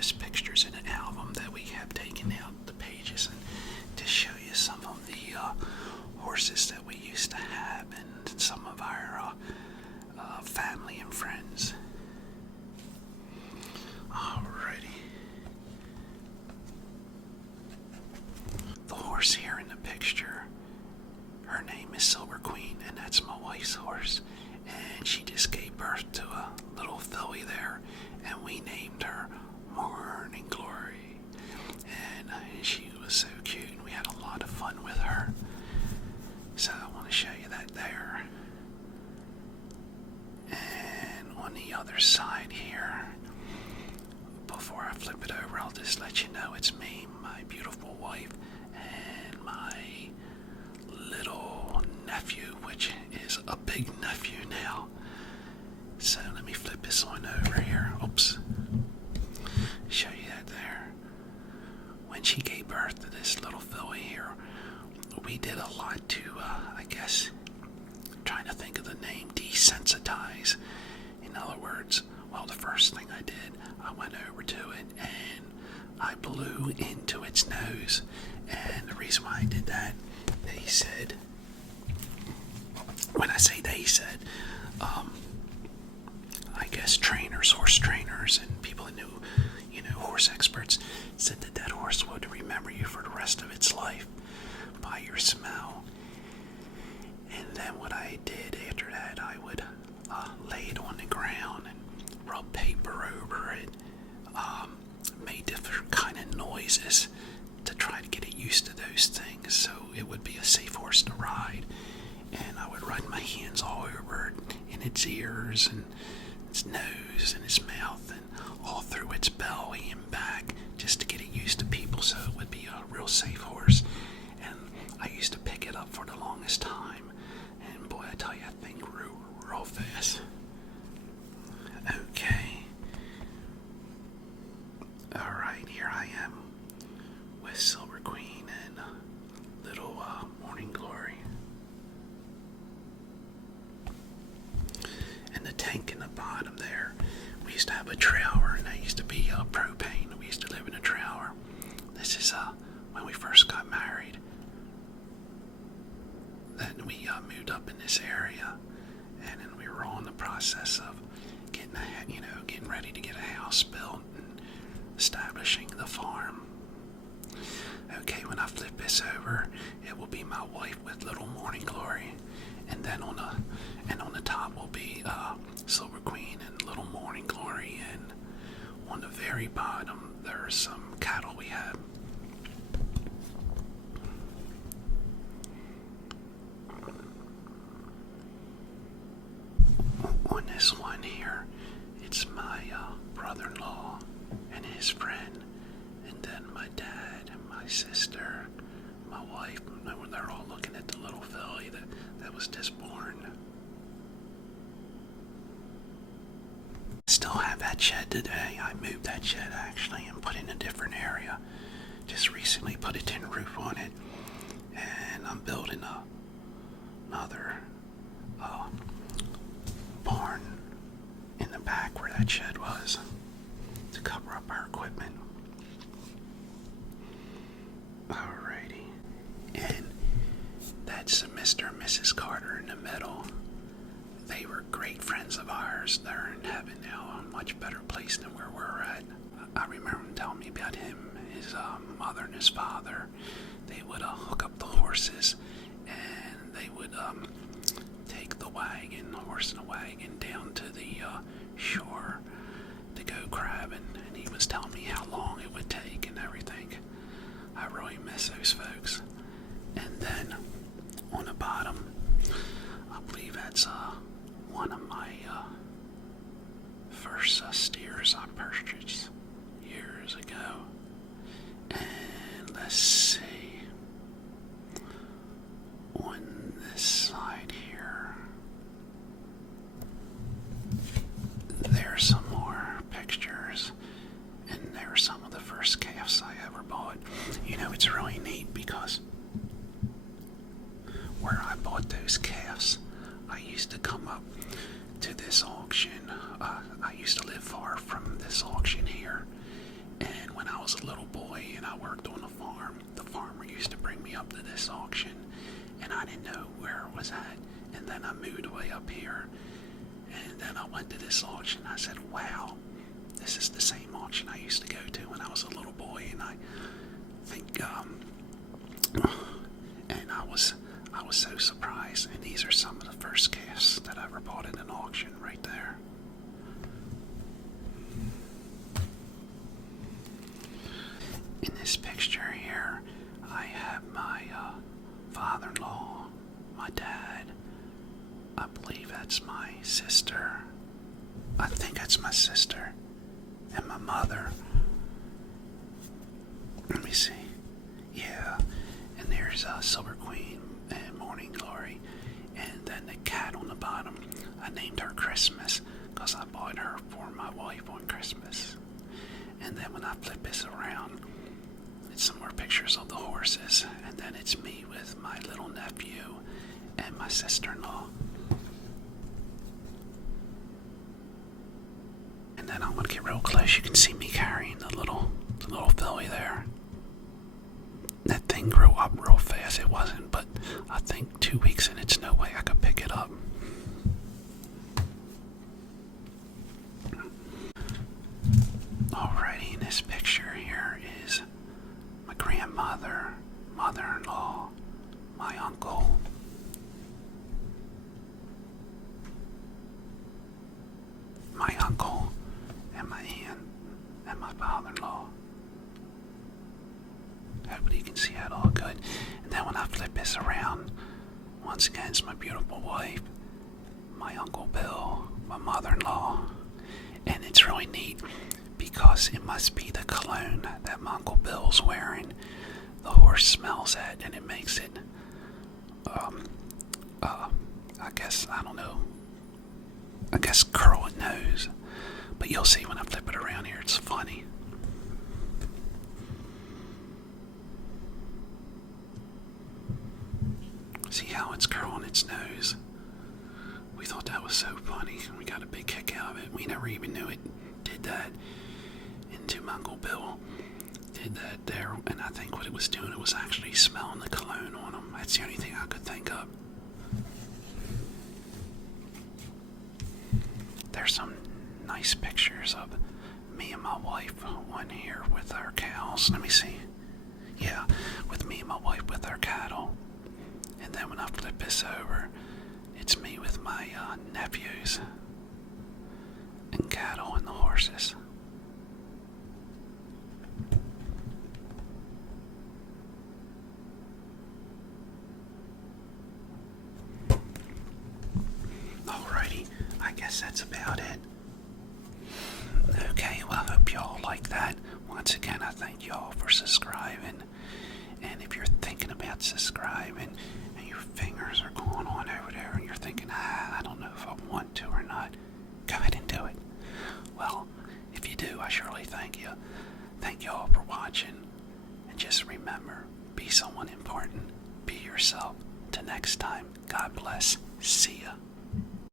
just pictures in an album that we have taken out the pages and to show you some of the horses that we used to have and some of our family and friends. Alrighty. The horse here in the picture, her name is Silver Queen, and that's my wife's horse. And she just gave birth to a little filly there, and we named her Morning Glory. And she was so cute, and we had a lot of fun with her. So I want to show you that there. And on the other side here, before I flip it over, I'll just let you know it's me, my beautiful wife, and my little nephew, which is a big nephew now. So let me flip this one over here. Oops. Show you that there. When she gave birth to this little filly here, we did a lot to, I guess, trying to think of the name, desensitize. In other words, well, the first thing I did, I went over to it and I blew into its nose. And the reason why I did that, they said, when I say they said, I guess trainers, horse trainers, and people who knew, horse experts, said that that horse would remember you for the rest of its life by your smell. And then what I did after that, I would lay it on the ground and rub paper over it, made different kind of noises to try to get it used to those things so it would be a safe horse to ride. And I would run my hands all over it, in its ears and its nose and its mouth and all through its belly and back, just to get it used to people so it would be a real safe horse. And I used to pick it up for the longest time, and boy, I tell you, that thing grew real fast. Okay. Alright, here I am with Silver Queen and little Morning Glory. And the tank in the bottom there, we used to have a trailer, and that used to be propane. We used to live in a trailer. This is when we first got married. Then we moved up in this area, and then we were all in the process of getting ready to get a house built and establishing the farm. Okay, when I flip this over, it will be my wife with little Morning Glory, and then on the top will be Silver Queen and little Morning Glory, and on the very bottom there's some cattle we have. On this one here, it's my brother-in-law and his friend, and then my dad and my sister, my wife. They're all looking at the little filly that was just born. Still have that shed today. I moved that shed actually and put it in a different area. Just recently put a tin roof on it, and I'm building another barn in the back where that shed was to cover up our equipment. Alrighty, and that's Mr. and Mrs. Carter in the middle. They were great friends of ours. They're in heaven now, a much better place than where we're at. I remember him telling me about him, his mother and his father. They would hook up the horses, and they would take the horse and a wagon down to the shore to go crabbing, and he was telling me how long it would take and everything. I really miss those folks. And then on the bottom, I believe that's one of my first steers I purchased years ago. And let's see, on this side here, there's some more pictures, and there's some of the first calves I ever bought. It's really neat because where I bought those calves, I used to come up to this auction. I used to live far from this auction here, And when I was a little boy and I worked on a farm, the farmer used to bring me up to this auction, and I didn't know where it was at. And then I moved way up here, and then I went to this auction. I said, wow, this is the same auction I used to go to when I was a little boy. And I think, and I was so surprised. And these are some of the first calves that I ever bought at an auction right there. In this picture here, I have my father-in-law, my dad. I believe that's my sister. I think that's my sister. And my mother. Let me see. Yeah. And there's Silver Queen and Morning Glory. And then the cat on the bottom. I named her Christmas because I bought her for my wife on Christmas. And then when I flip this around, it's some more pictures of the horses. And then it's me with my little nephew and my sister-in-law. And then I'm going to get real close. You can see me carrying the little filly there. That thing grew up real fast. It wasn't, but I think 2 weeks in, it's no way I could pick it up. Alrighty, in this picture here is my grandmother, mother-in-law, my uncle, and my aunt, and my father-in-law. Hopefully you can see that all good. And then when I flip this around, once again it's my beautiful wife, my Uncle Bill, my mother-in-law. And it's really neat because it must be the cologne that my Uncle Bill's wearing. The horse smells it and it makes it, I guess curl its nose. But you'll see when I flip it around here, it's funny. See how it's curling its nose? We thought that was so funny. We got a big kick out of it. We never even knew it did that. And my Uncle Bill did that there. And I think what it was doing, it was actually smelling the cologne on him. That's the only thing I could think of. There's some nice pictures of me and my wife on here with our cows. Let me see. Yeah, with me and my wife with our cattle. And then when I flip this over, it's me with my nephews and cattle and the horses. Alrighty, I guess that's about it. Okay, well, I hope y'all like that. Once again, I thank y'all for subscribing. And if you're thinking about subscribing and your fingers are going on over there and you're thinking, I don't know if I want to or not, go ahead and do it. Well, if you do, I surely thank you. Thank y'all for watching. And just remember, be someone important. Be yourself. Till next time, God bless. See ya.